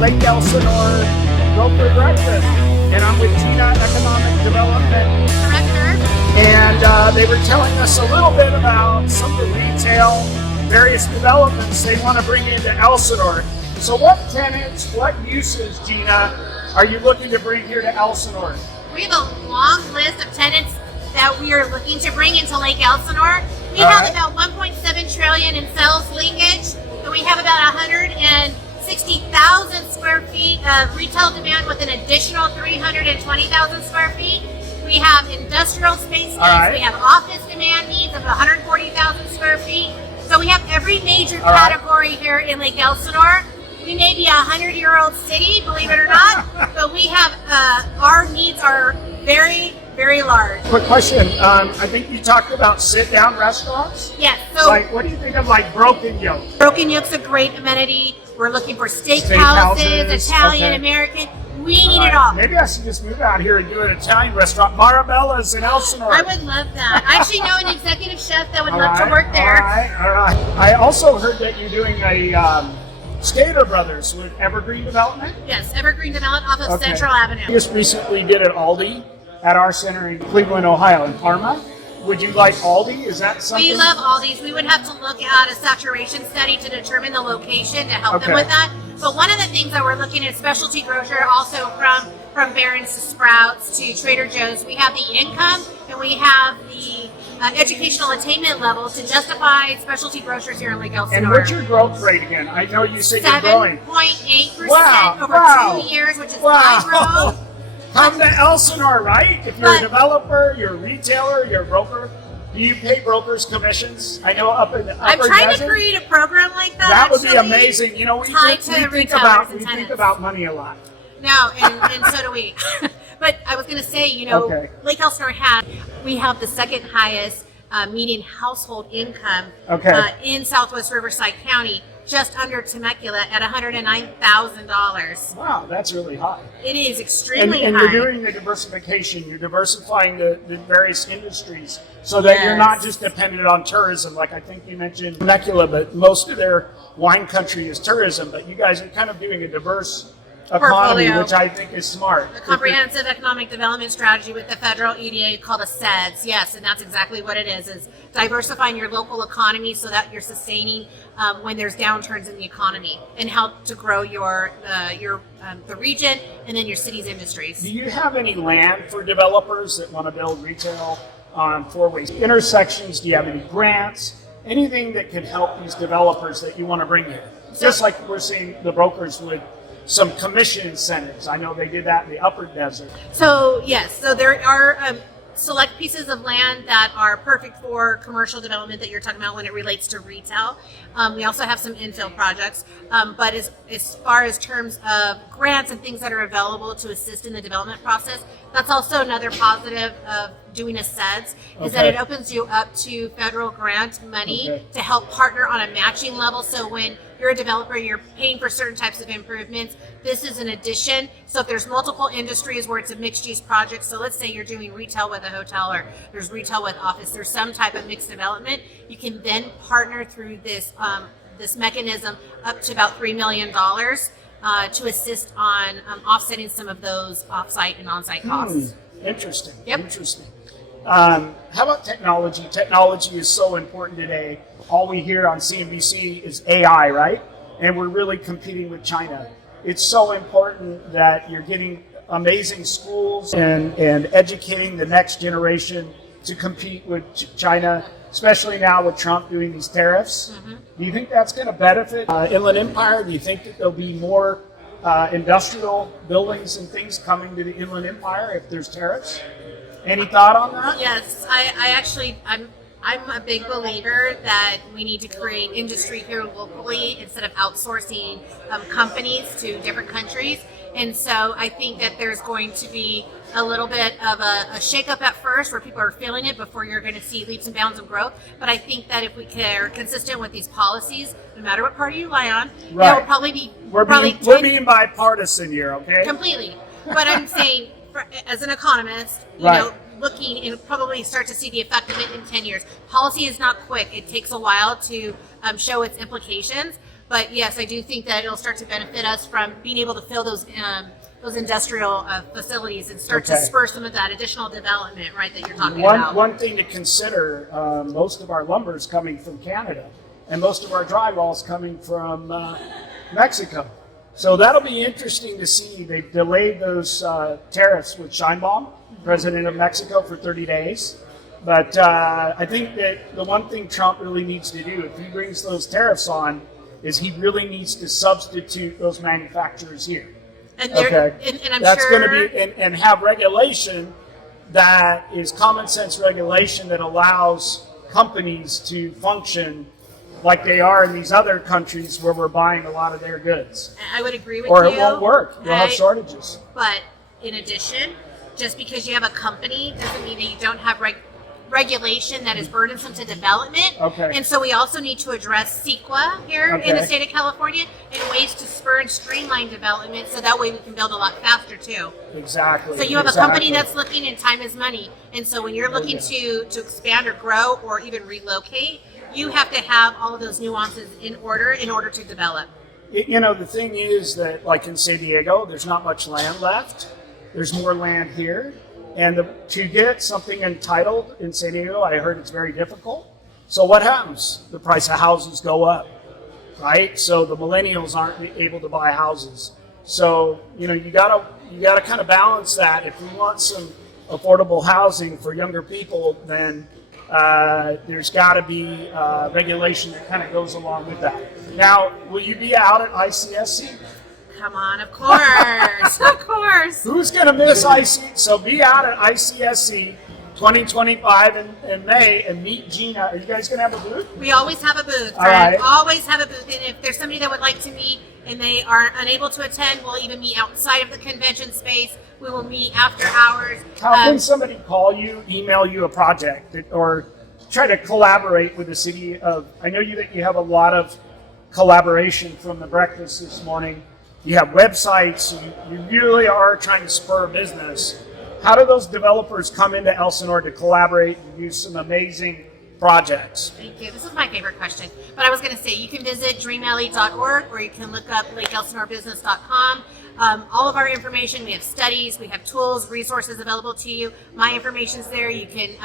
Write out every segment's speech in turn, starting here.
Lake Elsinore Broker Breakfast, and I'm with Gina, Economic Development Director. And they were telling us a little bit about some of the retail, various developments they want to bring into Elsinore. So what tenants, what uses, Gina, are you looking to bring here to Elsinore? We have a long list of tenants that we are looking to bring into Lake Elsinore. We have about 1.7 trillion in sales leakage, and we have about 160,000 square feet of retail demand with an additional 320,000 square feet. We have industrial space needs. We have office demand needs of 140,000 square feet. So we have every major category here in Lake Elsinore. We may be a 100-year-old city, believe it or not, but we have, our needs are very, very large. Quick question. I think you talked about sit-down restaurants. Yes. So like, what do you think of like Broken Yolk? Broken Yolk's a great amenity. We're looking for steakhouses, Italian, American. We need it all. Maybe I should just move out here and do an Italian restaurant. Marabella's in Elsinore. I would love that. I actually know an executive chef that would love to work there. All right. I also heard that you're doing a Skater Brothers with Evergreen Development. Yes, Evergreen Development off of Central Avenue. We just recently did an Aldi at our center in Cleveland, Ohio, in Parma. Would you like Aldi? Is that something? We love Aldi's. We would have to look at a saturation study to determine the location to help them with that. But one of the things that we're looking at, specialty grocer, also from Barron's to Sprouts to Trader Joe's, we have the income and we have the educational attainment level to justify specialty grocers here in Lake Elsinore. And what's your growth rate again? I know you said you're growing. 7.8% over 2 years, which is high growth. Come to Elsinore, right? If you're a developer, you're a retailer, you're a broker. Do you pay brokers commissions? I know up in the upper I'm trying desert, to create a program like that. That would be amazing. You know, we think about money a lot. No, and so do we. But I was going to say, you know, Lake Elsinore we have the second highest median household income in Southwest Riverside County, just under Temecula at $109,000. Wow, that's really high. It is extremely high. And you're doing the diversification. You're diversifying the various industries so that you're not just dependent on tourism. Like I think you mentioned Temecula, but most of their wine country is tourism. But you guys are kind of doing a diverse economy, which I think is smart. A comprehensive economic development strategy with the federal EDA called a SEDS. Yes, and that's exactly what it is diversifying your local economy so that you're sustaining when there's downturns in the economy and help to grow the region and then your city's industries. Do you have any land for developers that want to build retail on four-way intersections? Do you have any grants? Anything that could help these developers that you want to bring here? Just like we're seeing the brokers with some commission incentives. I know they did that in the upper desert. So yes, so there are select pieces of land that are perfect for commercial development that you're talking about when it relates to retail. We also have some infill projects, but as far as terms of grants and things that are available to assist in the development process, that's also another positive of doing a SEDS, is that it opens you up to federal grant money to help partner on a matching level. So when you're a developer, you're paying for certain types of improvements. This is an addition. So if there's multiple industries where it's a mixed use project, so let's say you're doing retail with a hotel or there's retail with office, there's some type of mixed development, you can then partner through this this mechanism up to about $3 million to assist on offsetting some of those offsite and onsite costs. Interesting. Yep. Interesting. How about technology? Technology is so important today. All we hear on CNBC is AI, right? And we're really competing with China. It's so important that you're getting amazing schools and educating the next generation to compete with China, especially now with Trump doing these tariffs. Do you think that's going to benefit Inland Empire? Do you think that there'll be more industrial buildings and things coming to the Inland Empire if there's tariffs? Any thought on that? Yes, I'm a big believer that we need to create industry here locally instead of outsourcing companies to different countries. And so I think that there's going to be a little bit of a shakeup at first where people are feeling it before you're going to see leaps and bounds of growth. But I think that if we are consistent with these policies, no matter what party you lie on, there will probably be... We're being bipartisan here, okay? Completely. But I'm saying, as an economist, you know, looking and probably start to see the effect of it in 10 years. Policy is not quick. It takes a while to show its implications. But yes, I do think that it'll start to benefit us from being able to fill those industrial facilities and start to spur some of that additional development, right, that you're talking about. One thing to consider, most of our lumber is coming from Canada, and most of our drywall is coming from Mexico. So that'll be interesting to see. They've delayed those tariffs with Sheinbaum, president of Mexico, for 30 days. But I think that the one thing Trump really needs to do, if he brings those tariffs on, is he really needs to substitute those manufacturers here. And I'm that's sure going to be and have regulation that is common sense regulation that allows companies to function like they are in these other countries where we're buying a lot of their goods. I would agree with you. Or you. it won't work. You'll have shortages. But in addition, just because you have a company doesn't mean that you don't have regulation that is burdensome to development. Okay. And so we also need to address CEQA here in the state of California and ways to spur and streamline development so that way we can build a lot faster too. Exactly. So you have a company that's looking, and time is money. And so when you're looking to expand or grow or even relocate, you have to have all of those nuances in order to develop. You know, the thing is that, like in San Diego, there's not much land left. There's more land here. And to get something entitled in San Diego, I heard it's very difficult. So what happens? The price of houses go up, right? So the millennials aren't able to buy houses. So, you know, you gotta kind of balance that. If we want some affordable housing for younger people, then there's got to be regulation that kind of goes along with that. Now, will you be out at ICSC? Come on, of course, of course. Who's going to miss IC? So be out at ICSC 2025 in May and meet Gina. Are you guys going to have a booth? We always have a booth. All right. Always have a booth. And if there's somebody that would like to meet and they are unable to attend, we'll even meet outside of the convention space. We will meet after hours. How can somebody call you, email you a project, or try to collaborate with the city of? I know that you have a lot of collaboration from the breakfast this morning. You have websites. You really are trying to spur business. How do those developers come into Elsinore to collaborate and use some amazing projects? Thank you. This is my favorite question. But I was going to say, you can visit dreamalley.org or you can look up lakeelsinorebusiness.com. All of our information, we have studies, we have tools, resources available to you. My information's there. You can...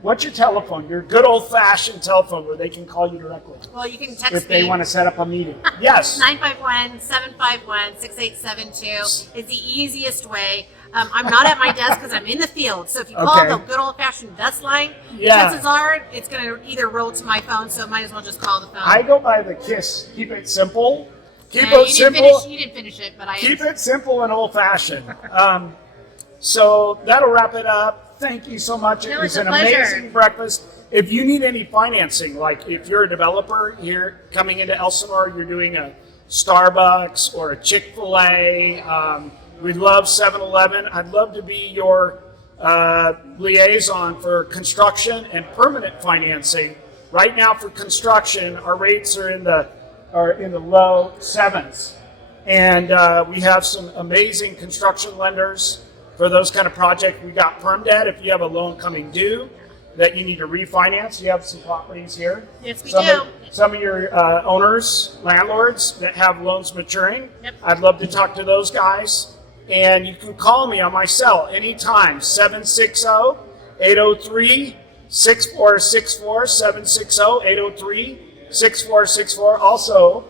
What's your telephone? Your good old-fashioned telephone where they can call you directly. Well, you can text if they want to set up a meeting. Yes. 951-751-6872 is the easiest way. I'm not at my desk because I'm in the field. So if you call the good old-fashioned desk line, chances are it's going to either roll to my phone, so might as well just call the phone. I go by the KISS. Keep it simple. You didn't finish it, but I keep it simple and old-fashioned. So that'll wrap it up. Thank you so much. It was an amazing breakfast. If you need any financing, like if you're a developer here coming into Elsinore, you're doing a Starbucks or a Chick-fil-A, we love 7-Eleven. I'd love to be your liaison for construction and permanent financing. Right now for construction, our rates are in the low sevens. And we have some amazing construction lenders for those kind of projects. We got perm debt if you have a loan coming due that you need to refinance. You have some properties here. Yes, we do. Some of your owners, landlords that have loans maturing. Yep. I'd love to talk to those guys. And you can call me on my cell anytime, 760-803-6464, 760-803-6464. Also,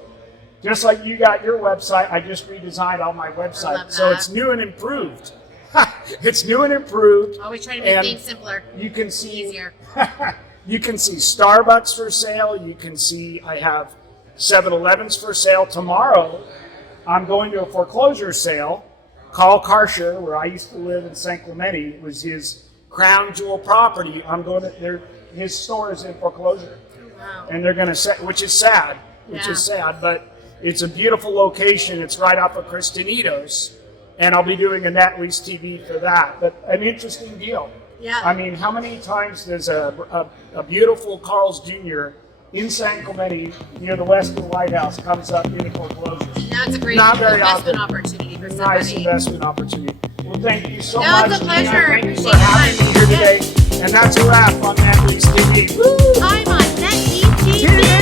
just like you got your website, I just redesigned all my website. So it's new and improved. It's new and improved. Always trying to make things simpler. You can see easier. You can see Starbucks for sale. You can see I have 7-Elevens for sale. Tomorrow, I'm going to a foreclosure sale. Carl Karsher, where I used to live in San Clemente, it was his crown jewel property. I'm going to his store is in foreclosure. Wow. And they're going to say, which is sad, but it's a beautiful location. It's right off of Cristinitos, and I'll be doing a net lease TV for that. But an interesting deal. Yeah. I mean, how many times does a beautiful Carl's Jr. in San Clemente near the west of the White House comes up in foreclosure? That's a great investment opportunity for somebody. Nice investment opportunity. Well, thank you so much. No, it's a pleasure. Thank you for having me here today. And that's a wrap on Net Lease TV. Woo! I'm on Net Lease TV.